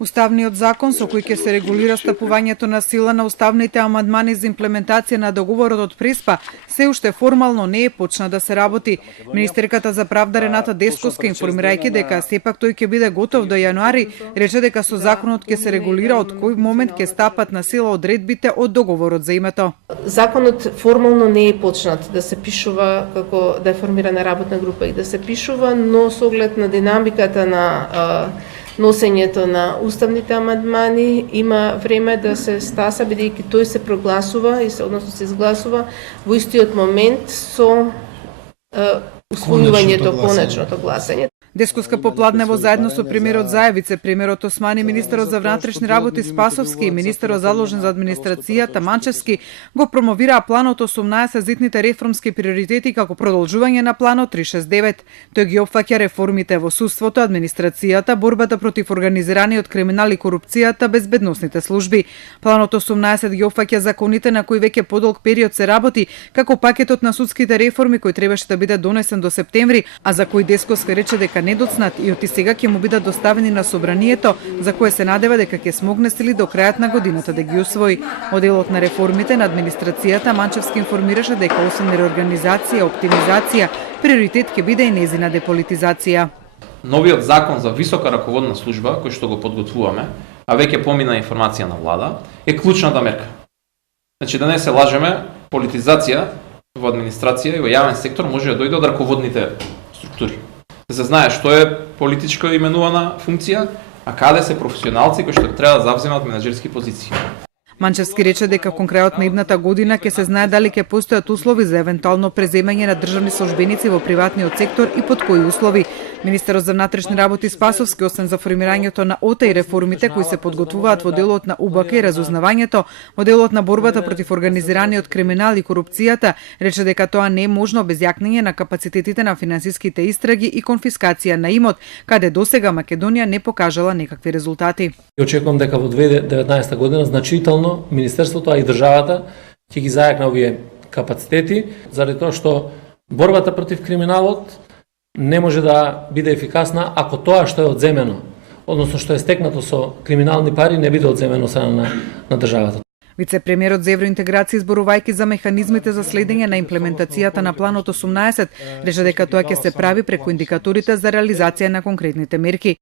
Уставниот закон со кој ќе се регулира стапувањето на сила на уставните амандмани за имплементација на договорот од Преспа се уште формално не е почна да се работи. Министерката за правда Рената Десковска, информирајќи дека сепак тој ќе биде готов до јануари, рече дека со законот ќе се регулира од кој момент ќе стапат на сила одредбите од договорот за името. Законот формално не е почнат да се пишува како да е формирана работна група и да се пишува, но со оглед на динамиката на носењето на уставните амандмани има време да се стаса, бидејќи тој се прогласува и односно се изгласува во истиот момент со усвојувањето, конечното гласање. Десковска попладнево заедно со премиерот Заевице, премиерот Османи, министерот за внатрешни работи Спасовски и министерот заложен за администрацијата Манчевски го промовираа планот 18 зитните реформски приоритети како продолжување на планот 369. Тој ги опфаќа реформите во судството, администрацијата, борбата против организираниот криминал и корупцијата, безбедносните служби. Планот 18 ги опфаќа законите на кои веќе подолг период се работи, како пакетот на судските реформи кој требаше да биде донесен до септември, а за кој Десковска рече дека недоцнат и оти сега ќе му бидат доставени на собранието, за кое се надева дека ќе смогне сили до крајот на годината да ги усвои. Оделот на реформите на администрацијата Манчевски информираше дека освен реорганизација, оптимизација, приоритет ќе биде и незина деполитизација. Новиот закон за висока раководна служба, кој што го подготвуваме, а веќе помина информација на влада, е клучната мерка. Значи да не се лажеме, политизација во администрација и во јавен сектор може да дојде од раководните структури. Да се знае што е политичко именувана функција, а каде се професионалци кои што треба да завземат менаџерски позиции. Манчевски рече дека кон крајот на идната година ќе се знае дали ќе постојат услови за евентуално преземање на државни службеници во приватниот сектор и под кои услови. Министерот за внатрешни работи Спасовски, освен за формирањето на ОТА и реформите кои се подготвуваат во делот на УБК и разузнавањето, во делот на борбата против организираниот криминал и корупцијата, рече дека тоа не е можно без јакнење на капацитетите на финансиските истраги и конфискација на имот, каде досега Македонија не покажала некакви резултати. Очекувам дека во 2019 година значително Министерството, а и државата ќе ги зајакне овие капацитети, заради тоа што борбата против криминалот не може да биде ефикасна ако тоа што е одземено, односно што е стекнато со криминални пари, не биде одземено страна на државата. Вице-премиерот за евроинтеграција, зборувајќи за механизмите за следење на имплементацијата на планот 18, рече дека тоа ќе се прави преку индикаторите за реализација на конкретните мерки.